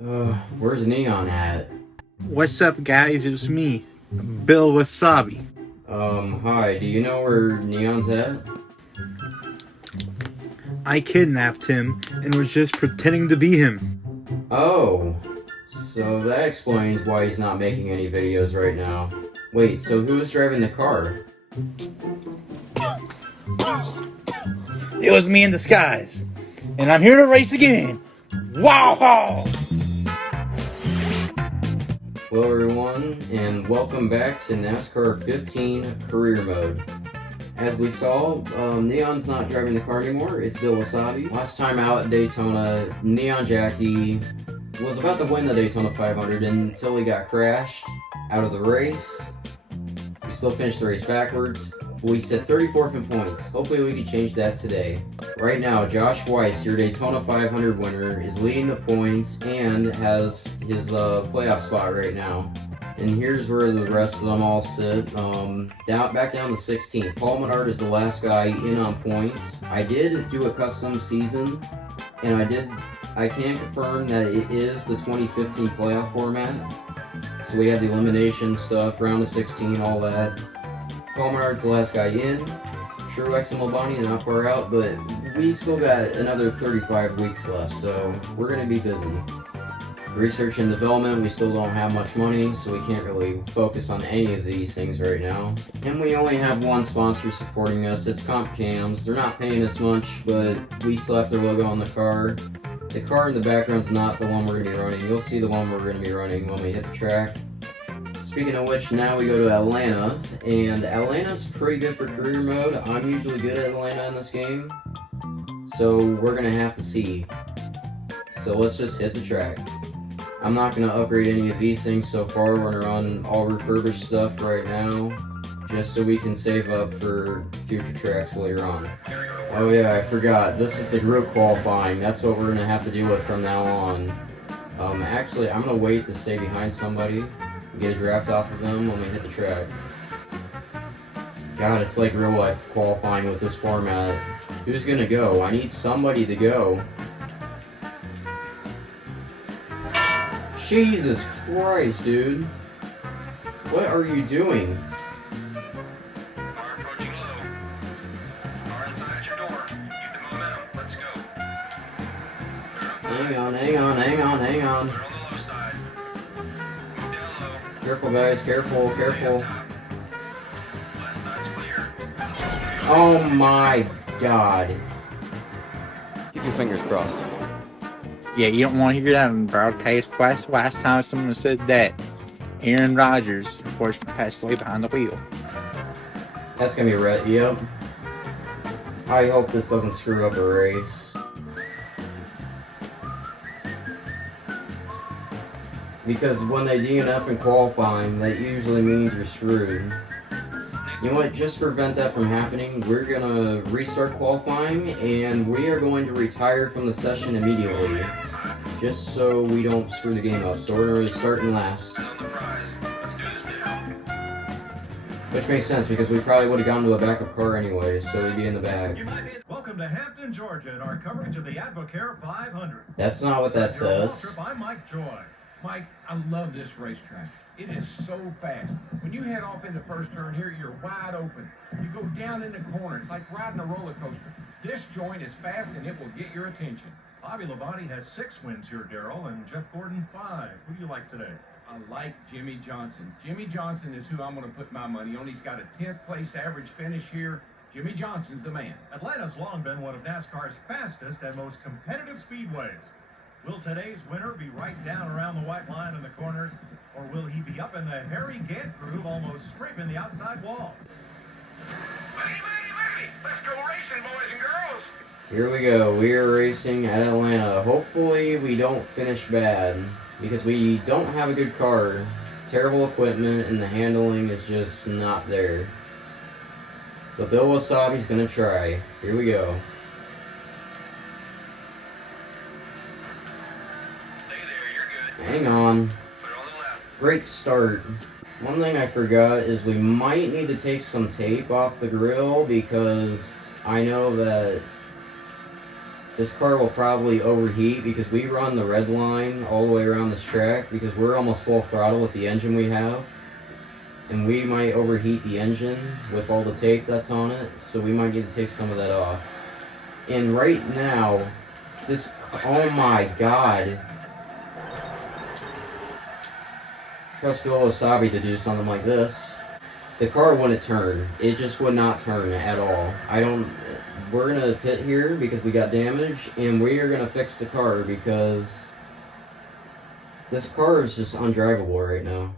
Where's Neon at? What's up, guys? It's me, Bill Wasabi. Hi, do you know where Neon's at? I kidnapped him and was just pretending to be him. Oh, so that explains why he's not making any videos right now. Wait, so who's driving the car? It was me in disguise, and I'm here to race again. Wow! Hello everyone, and welcome back to NASCAR 15 Career Mode. As we saw, Neon's not driving the car anymore, it's Bill Wasabi. Last time out at Daytona, Neon Jackie was about to win the Daytona 500 until he got crashed out of the race. We still finished the race backwards. We set 34th in points. Hopefully we can change that today. Right now, Josh Weiss, your Daytona 500 winner, is leading the points and has his playoff spot right now. And here's where the rest of them all sit. Back down to 16th. Paul Menard is the last guy in on points. I did do a custom season, and I can confirm that it is the 2015 playoff format. So we have the elimination stuff, round of 16, all that. Paul Menard's the last guy in. Truex and Labonte not far out, but we still got another 35 weeks left, so we're going to be busy. Research and development, we still don't have much money, so we can't really focus on any of these things right now. And we only have one sponsor supporting us, it's Comp Cams. They're not paying us much, but we still have their logo on the car. The car in the background's not the one we're going to be running. You'll see the one we're going to be running when we hit the track. Speaking of which, now we go to Atlanta, and Atlanta's pretty good for career mode. I'm usually good at Atlanta in this game, so we're going to have to see. So let's just hit the track. I'm not going to upgrade any of these things so far. We're going to run all refurbished stuff right now, just so we can save up for future tracks later on. Oh yeah, I forgot. This is the group qualifying. That's what we're going to have to deal with from now on. Actually, I'm going to wait to stay behind somebody. Get a draft off of them when we hit the track. God, it's like real life qualifying with this format. Who's gonna go? I need somebody to go. Jesus Christ, dude. What are you doing? Car approaching low. Car inside your door. Keep the momentum. Let's go. Hang on. They're on the low side. Move down low. Careful, guys. Careful. Left side's clear. Oh my God. Keep your fingers crossed. Yeah, you don't want to hear that on broadcast. Last time someone said that Aaron Rodgers unfortunately passed away behind the wheel. That's gonna be red. Yep. I hope this doesn't screw up a race. Because when they DNF in qualifying, that usually means you're screwed. You know what, just to prevent that from happening, we're gonna restart qualifying and we are going to retire from the session immediately. Just so we don't screw the game up. So we're gonna start in last. On the prize. Let's do this now. Which makes sense because we probably would have gone to a backup car anyway, so we'd be in the back. Welcome to Hampton, Georgia, and our coverage of the Advocare 500. That's not what that says. I'm Mike Joy. Mike, I love this racetrack. It is so fast. When you head off into first turn here, you're wide open. You go down in the corner. It's like riding a roller coaster. This joint is fast and it will get your attention. Bobby Labonte has 6 wins here, Darrell, and Jeff Gordon 5. Who do you like today? I like Jimmy Johnson. Jimmy Johnson is who I'm going to put my money on. He's got a 10th place average finish here. Jimmy Johnson's the man. Atlanta's long been one of NASCAR's fastest and most competitive speedways. Will today's winner be right down around the white line in the corners, or will he be up in the Harry Gant groove, almost scraping the outside wall? Matey! Let's go racing, boys and girls! Here we go. We are racing at Atlanta. Hopefully we don't finish bad because we don't have a good car. Terrible equipment and the handling is just not there. But Bill Wasabi's gonna try. Here we go. Stay there, you're good. Hang on. Put it on the left. Great start. One thing I forgot is we might need to take some tape off the grill because I know that this car will probably overheat because we run the red line all the way around this track because we're almost full throttle with the engine we have. And we might overheat the engine with all the tape that's on it, so we might need to take some of that off. And right now, this, oh my god. Trust Bill Wasabi to do something like this. The car wouldn't turn. It just would not turn at all. We're gonna pit here because we got damage, and we are gonna fix the car because this car is just undrivable right now.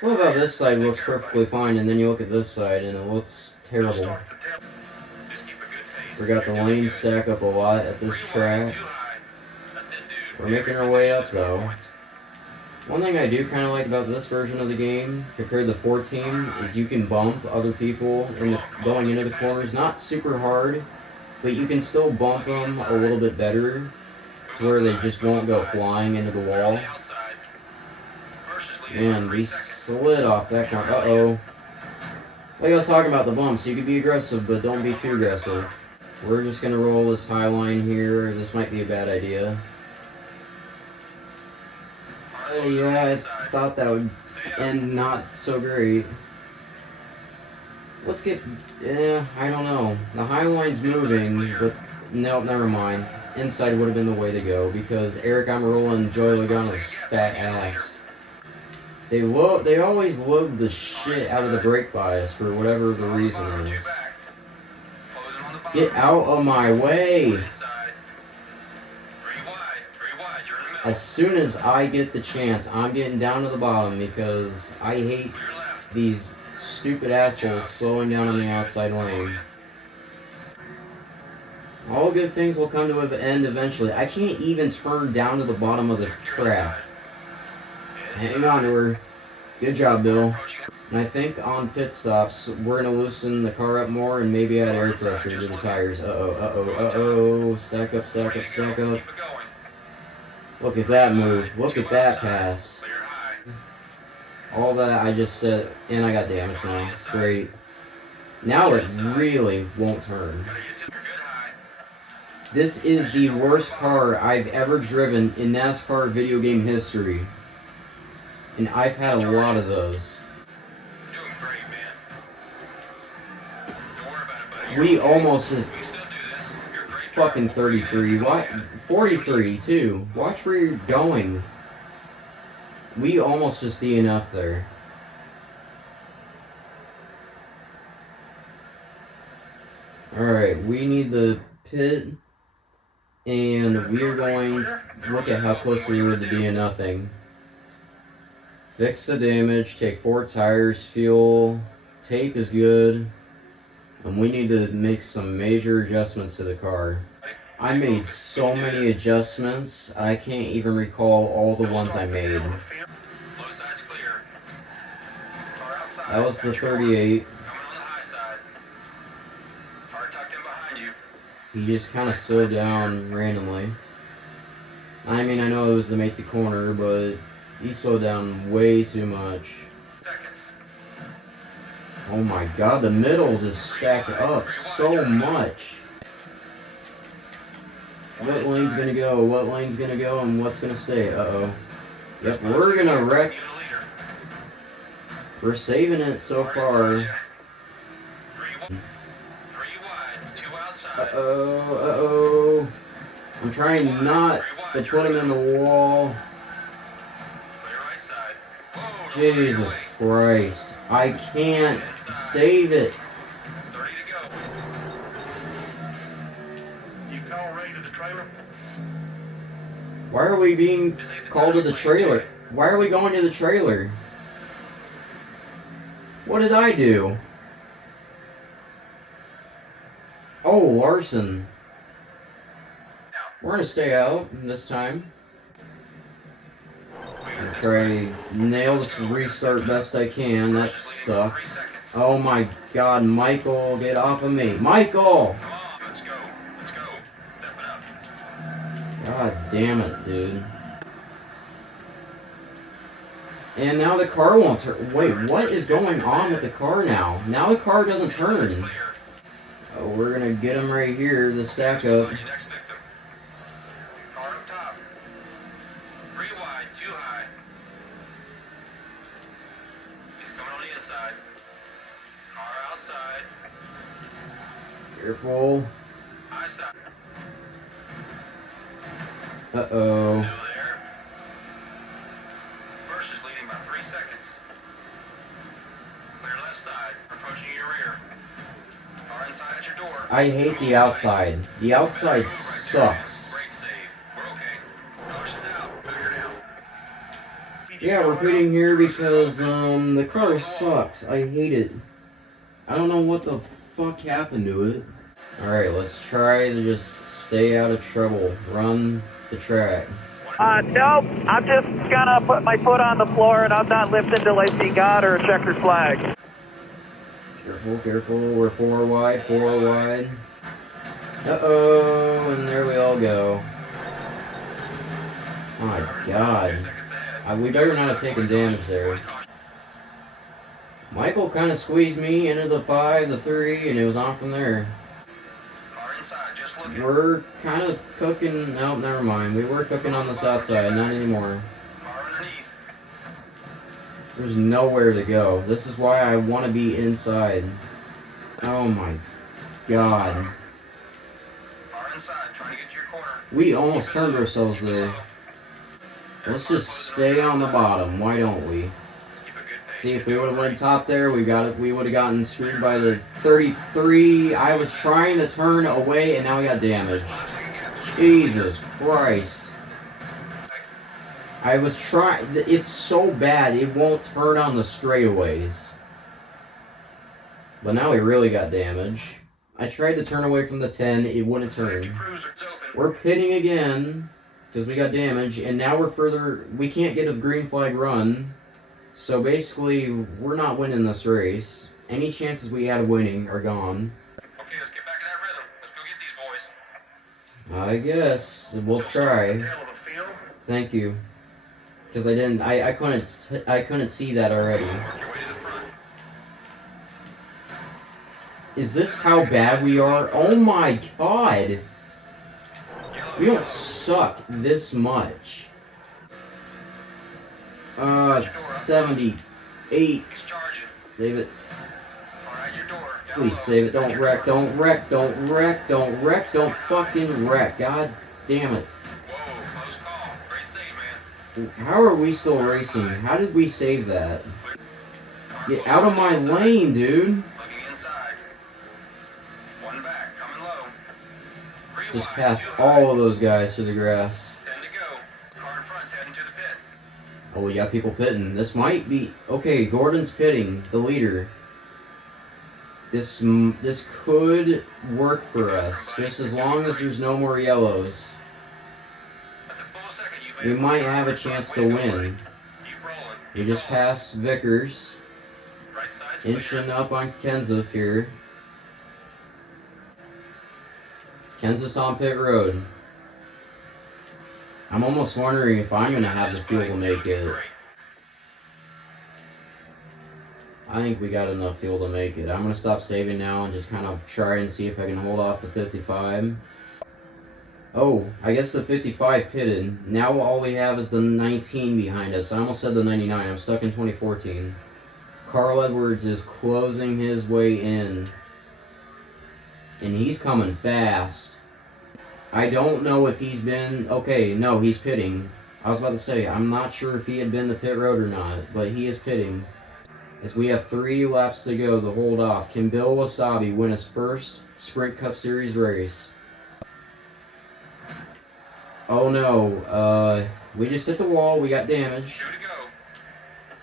What about this side looks perfectly fine, and then you look at this side and it looks terrible. We got the lanes stack up a lot at this track. We're making our way up though. One thing I do kind of like about this version of the game, compared to 14, is you can bump other people going into the corners. Not super hard, but you can still bump them a little bit better to where they just won't go flying into the wall. Man, we slid off that corner. Uh-oh. Like I was talking about the bumps, you can be aggressive, but don't be too aggressive. We're just going to roll this high line here. This might be a bad idea. Yeah, I thought that would end not so great. Let's get... I don't know. The high line's moving, but... Nope, never mind. Inside would have been the way to go, because Eric Amarola and Joey Logano's fat ass. They always lug the shit out of the brake bias for whatever the reason is. Get out of my way! As soon as I get the chance, I'm getting down to the bottom because I hate these stupid assholes slowing down on the outside lane. All good things will come to an end eventually. I can't even turn down to the bottom of the track. Hang on to her. Good job, Bill. And I think on pit stops, we're going to loosen the car up more and maybe add air pressure to the tires. Uh-oh, uh-oh, uh-oh. Stack up, stack up, stack up. Look at that move. Look at that pass. All that I just said, and I got damage now. Great. Now it really won't turn. This is the worst car I've ever driven in NASCAR video game history. And I've had a lot of those. We almost just... Fucking 33. What? 43 too. Watch where you're going. We almost just DNF there. Alright, we need the pit. And we're going to look at how close we were to DNFing. Fix the damage, take 4 tires, fuel, tape is good. And we need to make some major adjustments to the car. I made so many adjustments, I can't even recall all the ones I made. That was the 38. He just kind of slowed down randomly. I mean, I know it was to make the corner, but he slowed down way too much. Oh my god, the middle just stacked up so much. What lane's gonna go? What lane's gonna go? And what's gonna stay? Uh-oh. Yep, we're gonna wreck. We're saving it so far. Uh-oh, uh-oh. I'm trying not to put him in the wall. Jesus Christ. I can't save it. 30 to go. You call Ray to the trailer? Why are we being called to the trailer? Why are we going to the trailer? What did I do? Oh, Larson. We're gonna stay out this time. I'm try nail this restart best I can. That sucks. Oh my god, Michael, get off of me. Michael! Come on, let's go. Let's go. Step it up. God damn it, dude. And now the car won't turn. Wait, what is going on with the car now? Now the car doesn't turn. Oh, we're gonna get him right here, the stack up. Your next victim. too high. He's coming on the inside. Car outside. Careful. High side. Uh-oh. Still there. First is leading by 3 seconds. Clear left side. Approaching your rear. Car inside at your door. I hate the outside. The outside sucks. Brake save. We're okay. Caution's out. Backer down. Yeah, we're pitting here because the car sucks. I hate it. I don't know what the fuck happened to it. Alright, let's try to just stay out of trouble. Run the track. Nope. I'm just gonna put my foot on the floor and I'm not lifting till I see God or a checkered flag. Careful, careful. We're 4 wide, 4 wide. Uh-oh, and there we all go. Oh my god. We better not have taken damage there. Michael kind of squeezed me into the 5, the 3, and it was on from there. Car inside. Just looking. We're kind of cooking. No, never mind. We were cooking on the south side, not anymore. Car underneath. There's nowhere to go. This is why I want to be inside. Oh my god. Car inside. Trying to get to your corner. We almost turned ourselves there. Let's just stay on the bottom. Why don't we? Keep a good pace. See, if we would have went top there, we would have gotten screwed by the 33. I was trying to turn away, and now we got damaged. Jesus Christ. I was trying. It's so bad, it won't turn on the straightaways. But now we really got damage. I tried to turn away from the 10, it wouldn't turn. Cruiser's open. We're pitting again, because we got damage, and now we're further. We can't get a green flag run. So basically, we're not winning this race. Any chances we had of winning are gone. Okay, let's get back in that rhythm. Let's go get these boys. I guess we'll try. Tail of the field. Thank you, because I couldn't see that already. Work your way to the front. Is this how bad we are? Oh my god! We don't suck this much. 78. He's charging. Save it. Car at your door. Down Please low. save it. Don't wreck. Don't wreck. Don't wreck. Don't wreck. Don't fucking wreck. God damn it. Whoa, close call. Great save, man. How are we still racing? How did we save that? Car Get close. out of my lane, dude. Looking inside. One back. Coming low. Three Just wide, passed too high. all of those guys to the grass. 10 to go. Car in front's heading to the pit. Oh, we got people pitting. This might be... Okay, Gordon's pitting, the leader. This could work for us, just as long as there's no more yellows. That's a full second. You We made might one. have a chance to Way go, buddy. win. Keep rolling. We Keep just rolling. passed Vickers, Right side's clear. inching up on Kenseth here. Kenseth's on pit road. I'm almost wondering if I'm gonna have the fuel to make it. Great. I think we got enough fuel to make it. I'm gonna stop saving now and just kind of try and see if I can hold off the 55. Oh, I guess the 55 pitted. Now all we have is the 19 behind us. I almost said the 99. I'm stuck in 2014. Carl Edwards is closing his way in. And he's coming fast. I don't know if he's been... Okay, no, he's pitting. I was about to say, I'm not sure if he had been to pit road or not, but he is pitting. As we have 3 laps to go to hold off. Can Bill Wasabi win his first Sprint Cup Series race? Oh no, we just hit the wall, we got damage. 2 to go.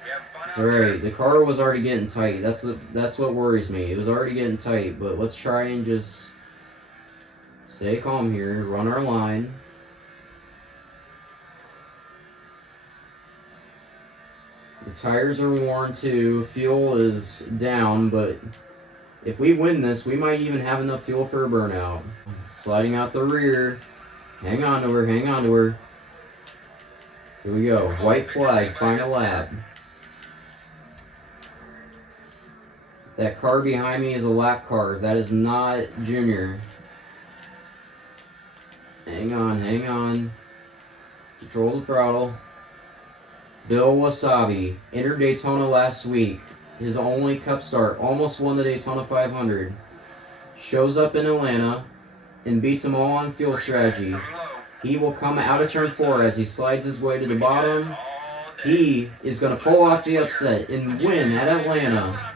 We have fun It's out there. alright, the car was already getting tight. That's what worries me. It was already getting tight, but let's try and just stay calm here, run our line. The tires are worn too, fuel is down, but if we win this, we might even have enough fuel for a burnout. Sliding out the rear. Hang on to her, hang on to her. Here we go, white flag, final lap. That car behind me is a lap car. That is not Junior. Hang on, hang on. Control the throttle. Bill Wasabi entered Daytona last week. His only Cup start, almost won the Daytona 500. Shows up in Atlanta and beats them all on fuel strategy. He will come out of turn 4 as he slides his way to the bottom. He is going to pull off the upset and win at Atlanta.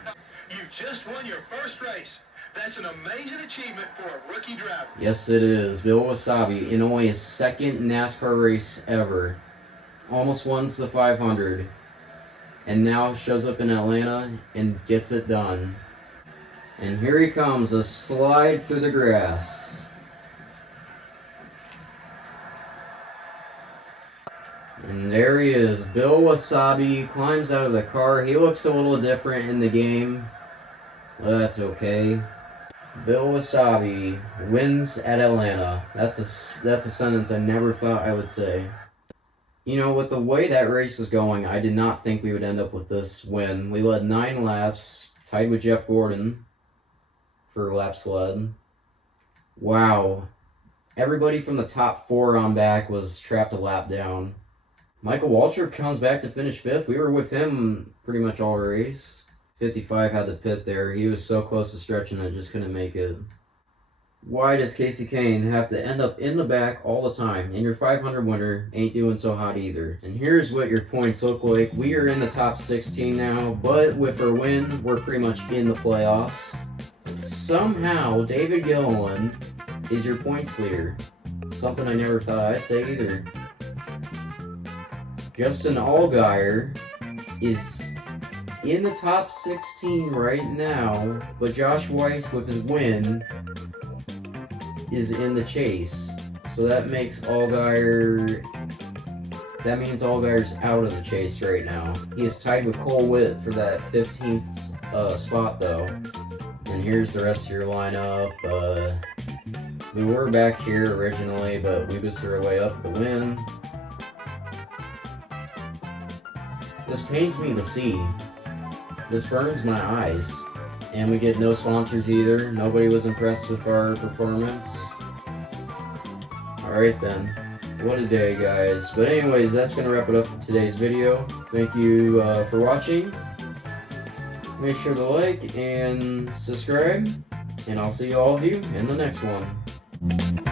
You've just won your first race. That's an amazing achievement for a rookie driver. Yes, it is. Bill Wasabi in only his second NASCAR race ever. Almost wins the 500. And now shows up in Atlanta and gets it done. And here he comes, a slide through the grass. And there he is. Bill Wasabi climbs out of the car. He looks a little different in the game. Well, that's okay. Bill Wasabi wins at Atlanta. That's a sentence I never thought I would say. You know, with the way that race was going, I did not think we would end up with this win. We led 9 laps, tied with Jeff Gordon for laps led. Wow. Everybody from the top 4 on back was trapped a lap down. Michael Waltrip comes back to finish 5th. We were with him pretty much all race. 55 had the pit there. He was so close to stretching it, just couldn't make it. Why does Casey Kane have to end up in the back all the time? And your 500 winner ain't doing so hot either. And here's what your points look like. We are in the top 16 now, but with our win, we're pretty much in the playoffs. Somehow, David Gilliland is your points leader. Something I never thought I'd say either. Justin Allgaier is in the top 16 right now, but Josh Weiss with his win is in the chase. So that makes Allgaier... That means Allgaier's out of the chase right now. He is tied with Cole Witt for that 15th spot though. And here's the rest of your lineup. We were back here originally, but we boosted our way up the win. This pains me to see. This burns my eyes. And we get no sponsors either. Nobody was impressed with our performance. Alright then. What a day, guys. But anyways, that's going to wrap it up for today's video. Thank you for watching. Make sure to like and subscribe. And I'll see all of you in the next one.